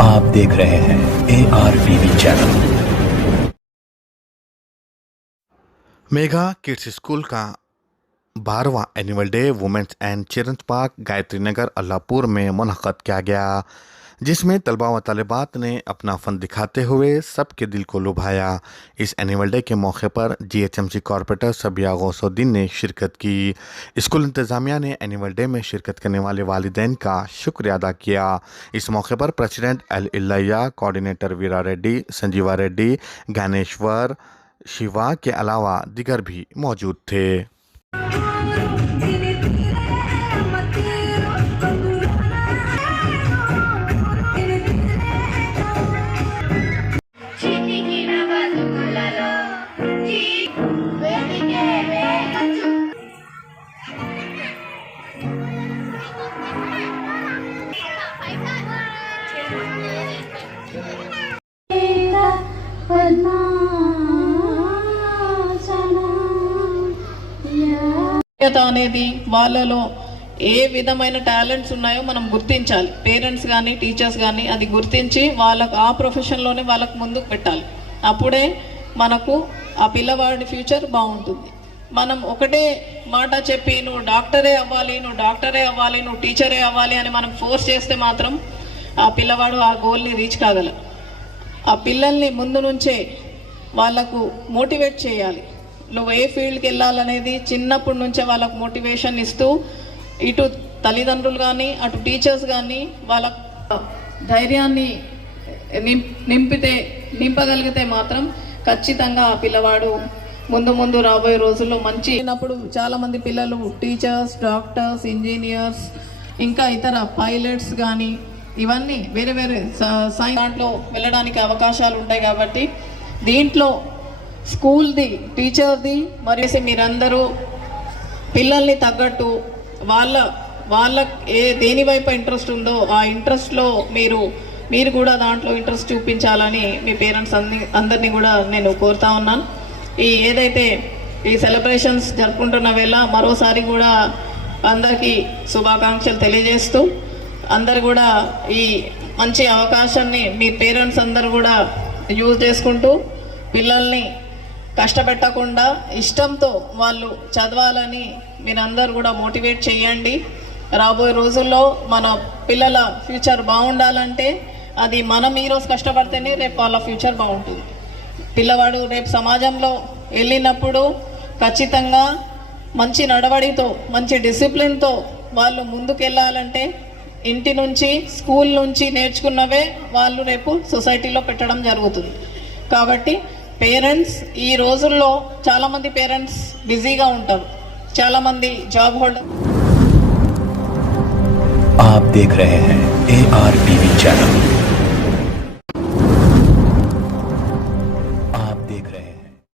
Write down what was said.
आप देख रहे हैं ARTV channel. Mega Kids School का 12वां annual day Women's and Children's Park Gayatri Nagar Allahpur में मुनक़द किया गया, जिसमें तलबा व तालिबात ने अपना फ़न दिखाते हुए सबके दिल को लुभाया। इस एनुअल डे के मौके पर GHMC कॉर्पोरेटर सबिया गौसुद्दीन ने शिरकत की। स्कूल इंतज़ामिया ने एनुअल डे में शिरकत करने वाले वालिदैन का शुक्रिया अदा किया। इस मौके पर प्रेसिडेंट एल इल्लैया, कोऑर्डिनेटर वीरा रेड्डी, संजीवा रेड्डी, ज्ञानेश्वर, शिवा के अलावा दिगर भी मौजूद थे। అనేది వాళ్ళలో ఏ విధమైన టాలెంట్స్ ఉన్నాయో మనం గుర్తించాలి. పేరెంట్స్ కానీ టీచర్స్ కానీ అది గుర్తించి వాళ్ళకు ఆ ప్రొఫెషన్లోనే వాళ్ళకు ముందుకు పెట్టాలి. అప్పుడే మనకు ఆ పిల్లవాడి ఫ్యూచర్ బాగుంటుంది. మనం ఒకటే మాట చెప్పి నువ్వు డాక్టరే అవ్వాలి, నువ్వు డాక్టరే అవ్వాలి, నువ్వు టీచరే అవ్వాలి అని మనం ఫోర్స్ చేస్తే మాత్రం ఆ పిల్లవాడు ఆ గోల్ని రీచ్ కాగలరు. ఆ పిల్లల్ని ముందు నుంచే వాళ్ళకు మోటివేట్ చేయాలి. నువ్వు ఏ ఫీల్డ్కి వెళ్ళాలనేది చిన్నప్పటి నుంచే వాళ్ళకు మోటివేషన్ ఇస్తూ ఇటు తల్లిదండ్రులు కానీ అటు టీచర్స్ కానీ వాళ్ళ ధైర్యాన్ని నింపగలిగితే మాత్రం ఖచ్చితంగా ఆ పిల్లవాడు ముందు రాబోయే రోజుల్లో మంచి అయినప్పుడు చాలామంది పిల్లలు టీచర్స్, డాక్టర్స్, ఇంజనీర్స్, ఇంకా ఇతర పైలట్స్ కానీ ఇవన్నీ వేరే సైన్స్ దాంట్లో వెళ్ళడానికి అవకాశాలు ఉంటాయి. కాబట్టి దీంట్లో స్కూల్ది, టీచర్ది మరియు మీరందరూ పిల్లల్ని తగ్గట్టు వాళ్ళ దేని వైపు ఇంట్రెస్ట్ ఉందో ఆ ఇంట్రెస్ట్లో మీరు కూడా దాంట్లో ఇంట్రెస్ట్ చూపించాలని మీ పేరెంట్స్ అందరినీ కూడా నేను కోరుతా ఉన్నాను. ఏదైతే ఈ సెలబ్రేషన్స్ జరుపుకుంటున్న వేళ మరోసారి కూడా అందరికీ శుభాకాంక్షలు తెలియజేస్తూ అందరు కూడా ఈ మంచి అవకాశాన్ని మీ పేరెంట్స్ అందరు కూడా యూజ్ చేసుకుంటూ పిల్లల్ని కష్టపెట్టకుండా ఇష్టంతో వాళ్ళు చదవాలని మీరందరూ కూడా మోటివేట్ చేయండి. రాబోయే రోజుల్లో మన పిల్లల ఫ్యూచర్ బాగుండాలంటే అది మనం ఈరోజు కష్టపడితేనే రేపు వాళ్ళ ఫ్యూచర్ బాగుంటుంది. పిల్లవాడు రేపు సమాజంలో వెళ్ళినప్పుడు ఖచ్చితంగా మంచి నడవడితో, మంచి డిసిప్లిన్తో వాళ్ళు ముందుకెళ్ళాలంటే ఇంటి నుంచి, స్కూల్ నుంచి నేర్చుకున్నవే వాళ్ళు రేపు సొసైటీలో పెట్టడం జరుగుతుంది. కాబట్టి పేరెంట్స్ ఈ రోజుల్లో చాలామంది పేరెంట్స్ బిజీగా ఉంటారు, చాలామంది జాబ్ హోల్డర్. आप देख रहे हैं ARTV चैनल।